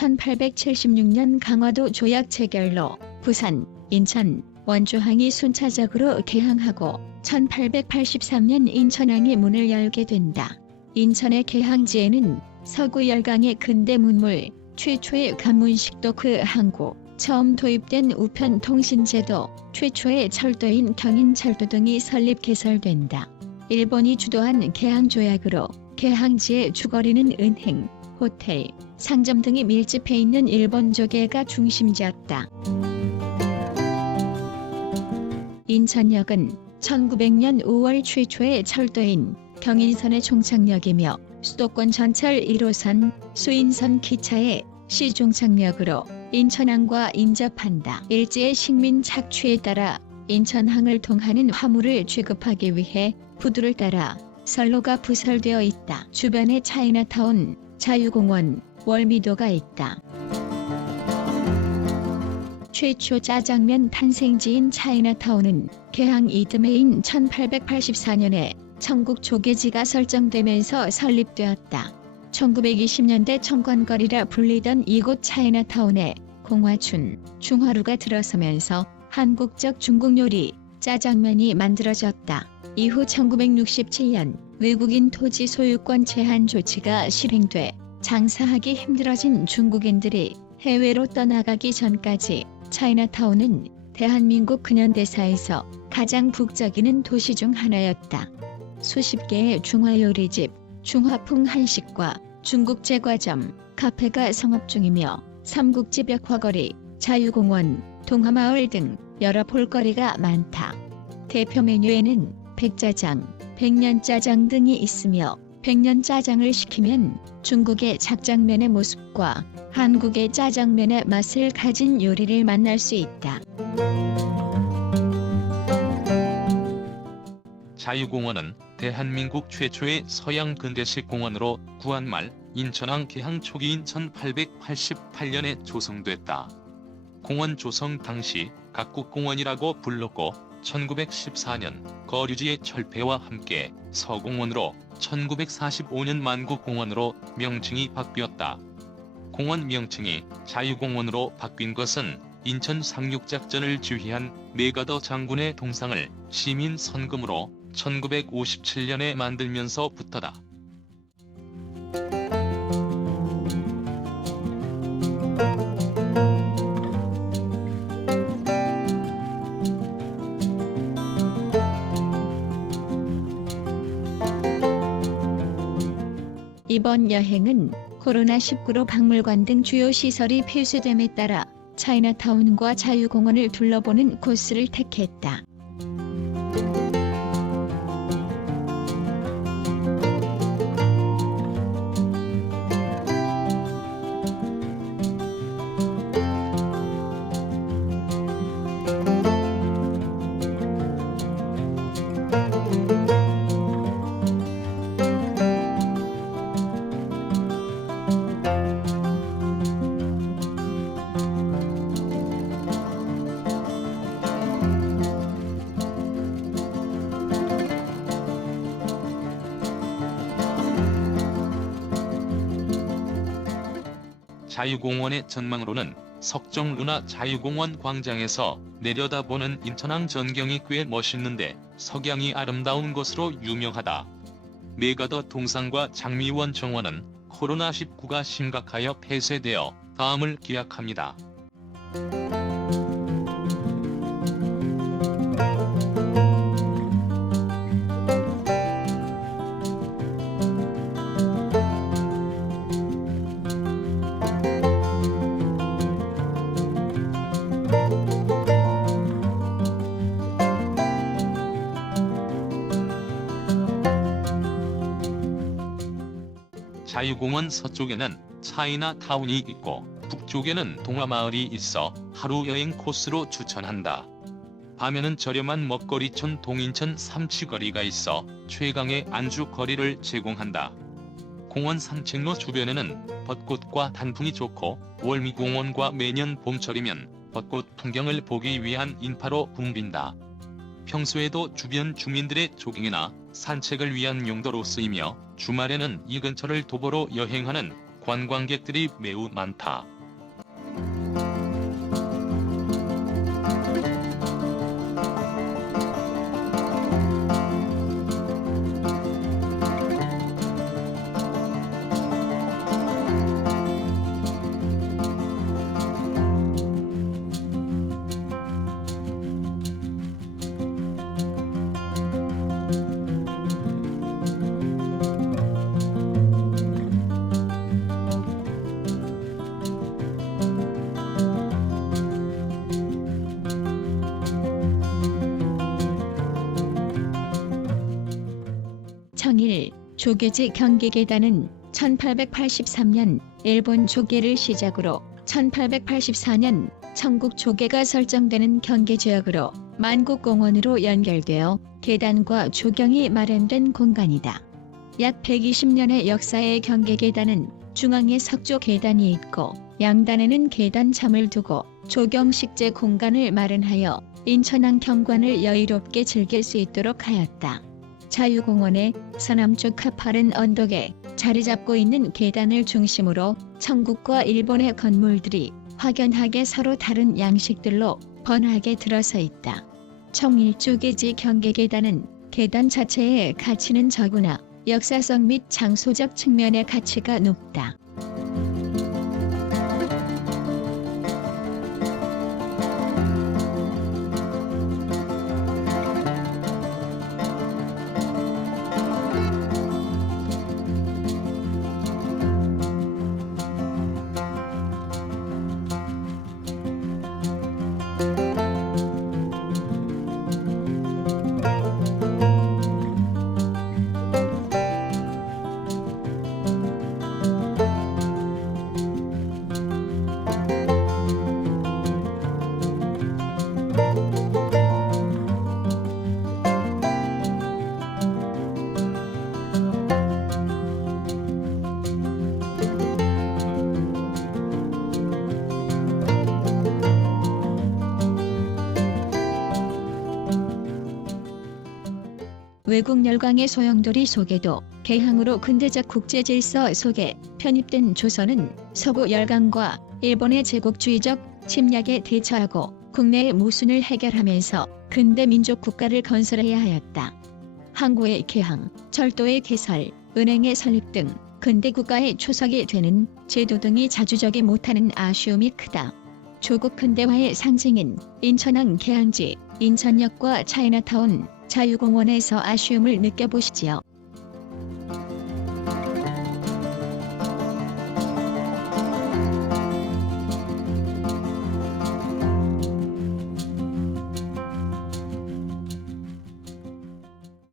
1876년 강화도 조약 체결로 부산, 인천, 원주항이 순차적으로 개항하고 1883년 인천항이 문을 열게 된다. 인천의 개항지에는 서구 열강의 근대 문물, 최초의 관문식도 그 항구, 처음 도입된 우편 통신제도, 최초의 철도인 경인철도 등이 설립 개설된다. 일본이 주도한 개항조약으로 개항지의 주거리는 은행, 호텔, 상점 등이 밀집해 있는 일본 조계가 중심지였다. 인천역은 1900년 5월 최초의 철도인 경인선의 종착역이며 수도권 전철 1호선, 수인선 기차의 시종착역으로 인천항과 인접한다. 일제의 식민 착취에 따라 인천항을 통하는 화물을 취급하기 위해 부두를 따라 선로가 부설되어 있다. 주변에 차이나타운, 자유공원, 월미도가 있다. 최초 짜장면 탄생지인 차이나타운은 개항 이듬해인 1884년에 청국 조계지가 설정되면서 설립되었다. 1920년대 청관거리라 불리던 이곳 차이나타운에 공화춘, 중화루가 들어서면서 한국적 중국 요리, 짜장면이 만들어졌다. 이후 1967년 외국인 토지 소유권 제한 조치가 실행돼 장사하기 힘들어진 중국인들이 해외로 떠나가기 전까지 차이나타운은 대한민국 근현대사에서 가장 북적이는 도시 중 하나였다. 수십 개의 중화요리집, 중화풍 한식과 중국 제과점, 카페가 성업 중이며 삼국지 벽화거리, 자유공원, 동화마을 등 여러 볼거리가 많다. 대표 메뉴에는 백짜장, 백년짜장 등이 있으며 백년짜장을 시키면 중국의 작장면의 모습과 한국의 짜장면의 맛을 가진 요리를 만날 수 있다. 자유공원은 대한민국 최초의 서양 근대식 공원으로 구한말 인천항 개항 초기인 1888년에 조성됐다. 공원 조성 당시 각국공원이라고 불렀고 1914년 거류지의 철폐와 함께 서공원으로 1945년 만국공원으로 명칭이 바뀌었다. 공원 명칭이 자유공원으로 바뀐 것은 인천 상륙작전을 지휘한 메가더 장군의 동상을 시민 선금으로 1957년에 만들면서부터다. 이번 여행은 코로나19로 박물관 등 주요 시설이 폐쇄됨에 따라 차이나타운과 자유공원을 둘러보는 코스를 택했다. 자유공원의 전망로는 석정루나 자유공원 광장에서 내려다보는 인천항 전경이 꽤 멋있는데 석양이 아름다운 것으로 유명하다. 메가더 동상과 장미원 정원은 코로나19가 심각하여 폐쇄되어 다음을 기약합니다. 자유공원 서쪽에는 차이나타운이 있고 북쪽에는 동화마을이 있어 하루 여행 코스로 추천한다. 밤에는 저렴한 먹거리촌 동인천 삼치거리가 있어 최강의 안주거리를 제공한다. 공원 산책로 주변에는 벚꽃과 단풍이 좋고 월미공원과 매년 봄철이면 벚꽃 풍경을 보기 위한 인파로 붐빈다. 평소에도 주변 주민들의 조깅이나 산책을 위한 용도로 쓰이며 주말에는 이 근처를 도보로 여행하는 관광객들이 매우 많다. 청일 조계지 경계계단은 1883년 일본 조계를 시작으로 1884년 청국 조계가 설정되는 경계지역으로 만국공원으로 연결되어 계단과 조경이 마련된 공간이다. 약 120년의 역사의 경계계단은 중앙에 석조 계단이 있고 양단에는 계단참을 두고 조경식재 공간을 마련하여 인천항 경관을 여유롭게 즐길 수 있도록 하였다. 자유공원의 서남쪽 가파른 언덕에 자리 잡고 있는 계단을 중심으로 청국과 일본의 건물들이 확연하게 서로 다른 양식들로 번화하게 들어서 있다. 청일조계지 경계계단은 계단 자체의 가치는 적으나 역사성 및 장소적 측면의 가치가 높다. 외국 열강의 소용돌이 속에도 개항으로 근대적 국제질서 속에 편입된 조선은 서구 열강과 일본의 제국주의적 침략에 대처하고 국내의 모순을 해결하면서 근대 민족 국가를 건설해야 하였다. 항구의 개항, 철도의 개설, 은행의 설립 등 근대 국가의 초석이 되는 제도 등이 자주적이 못하는 아쉬움이 크다. 조국 근대화의 상징인 인천항 개항지, 인천역과 차이나타운, 자유공원에서 아쉬움을 느껴보시지요.